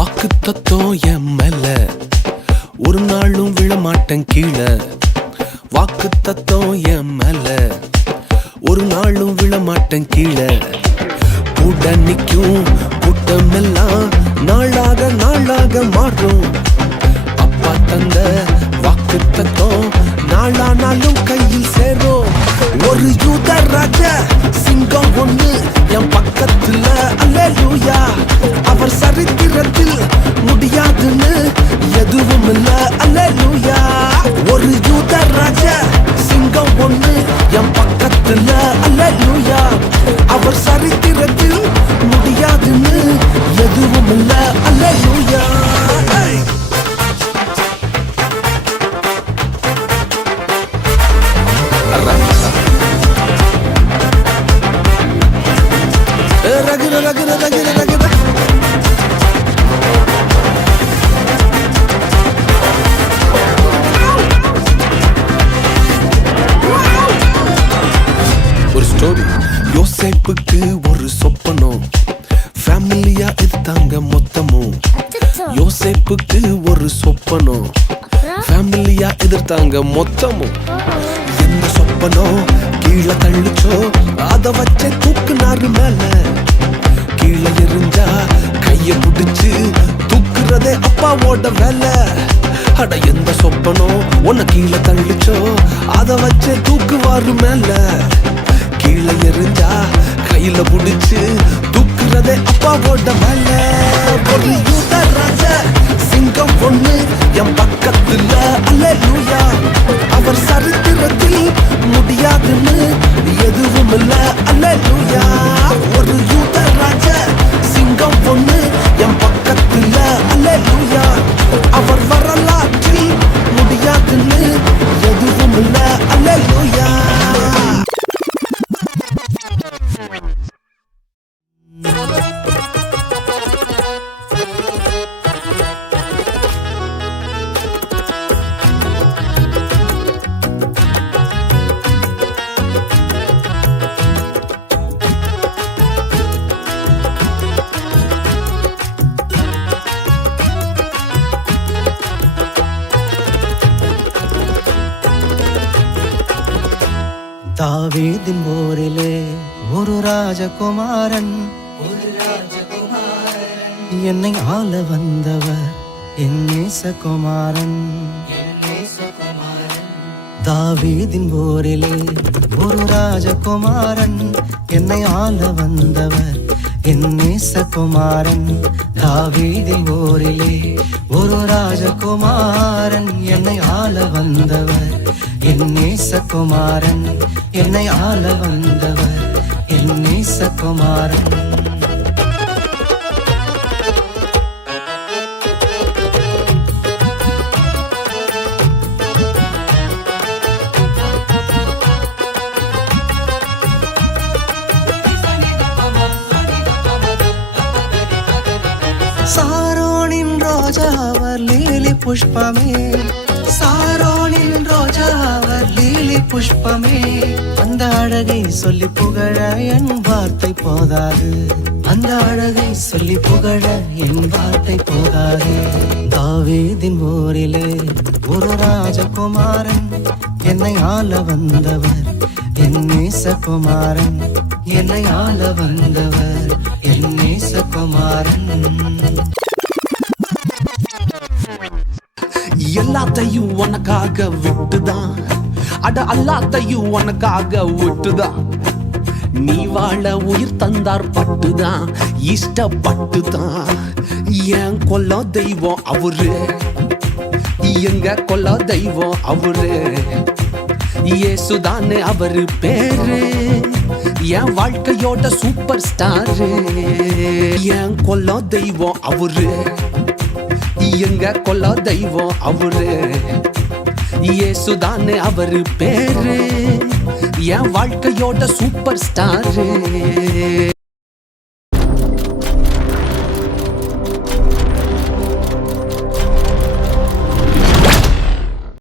வாக்கு தத்தம் என் மேல ஒரு நாளும் விழமாட்டேன் கீழே. வாக்கு தத்தம் என் மேல ஒரு நாளும் விழமாட்டேன் கீழே. கூட நிக்கும் கூட்டமெல்லாம் நாளாக நாளாக மாறும். அப்பா தந்த வாக்கு தத்தம் நாளானாலும் கையில் சேரும். ஒரு யூத ராஜ சிங்கம் ஒண்ணு என் பக்கத்துல, அல்லேலூயா. அவர் சரித்திரத்தில் முடியாதுன்னு எதுவும் இல்ல, அல்லேலூயா. ஒரு யூத ராஜ சிங்கம் ஒண்ணு என் பக்கத்துல, அல்லேலூயா. அவர் சரித்திரத்தில் முடியாதுன்னு எதுவும் இல்ல, அல்லேலூயா. ரகுர ரகுர ரகுர ரகுர ஒரு ஸ்டோரி. யோசேப்புக்கு ஒரு சொப்பனம், ஃபேமிலியா எடுத்தாங்க மொத்தமும். யோசேப்புக்கு ஒரு சொப்பனம், ஃபேமிலியா எதிர்த்தாங்க மொத்தமும். எந்த சொப்பனம் கீழே தள்ளிச்சோ அத வச்சே தூக்குனாரு மேல. கீழே எரிஞ்சா கைய பிடிச்சு தூக்குறதே அப்பாவோட வேலை. அட எந்த சொப்பனம் உன்னை கீழே தள்ளிச்சோ அத வச்சே தூக்குவாரு மேல. கீழே எரிஞ்சா கையில பிடிச்சு தூக்குறதே அப்பாவோட வேலை. ஒரு யூத ராஜ சிங்கம் ஒண்ணு என் பக்கத்துல, அல்லேலூயா. அவர் சரித்திரத்தில் முடியாதுன்னு எதுவும் இல்ல, அல்லேலூயா. ஒரு யூத ராஜ சிங்கம் ஒண்ணு என் பக்கத்துல, அல்லேலூயா. அவர் வரலாற்றில் முடியாதுன்னு எதுவும் இல்ல, அல்லேலூயா. தாவீதின் போரிலே ஒரு ராஜகுமாரன், என்னை ஆள வந்தவர் என் நேசகுமாரன். தாவீதின் போரிலே ஒரு ராஜகுமாரன், என்னை ஆள வந்தவர் என் நேசகுமாரன். தாவீதின் போரிலே ஒரு ராஜகுமாரன், என்னை ஆள வந்தவர் என் நேசகுமாரன். என்னை ஆள வந்தவர் என் நேசகுமாரன். சாரோனின் ரோஜா அவர் லீலி புஷ்பமே, சாரோனின் ரோஜா அவர் லீலி புஷ்பமே. அந்த அழகை சொல்லி புகழ என் வார்த்தை போதாது, அந்த அழகை சொல்லி புகழ என் வார்த்தை போதாது. தாவீதின் ஊரிலே ஒரு ராஜகுமாரன், என்னை ஆள வந்தவர் என் நேசகுமாரன். என்னை ஆள வந்தவர் என் நேசகுமாரன். எல்லாத்தையும் உனக்காக விட்டுதான், அட எல்லாத்தையும் உனக்காக விட்டுதான். நீ வாழ உயிர் தந்தார் பட்டுதான், இஷ்டப்பட்டுதான். என் கொல்ல தெய்வம் அவரு, எங்க கொல்ல தெய்வம் அவரு. இயேசுதானே அவரு பேரு, என் வாழ்க்கையோட சூப்பர் ஸ்டாரு. என் கொல்ல தெய்வம் அவரு, எங்க கொல்ல தெய்வம் அவரு. இயேசுதானே அவரு பேரு, என் வாழ்க்கையோட சூப்பர் ஸ்டாரு.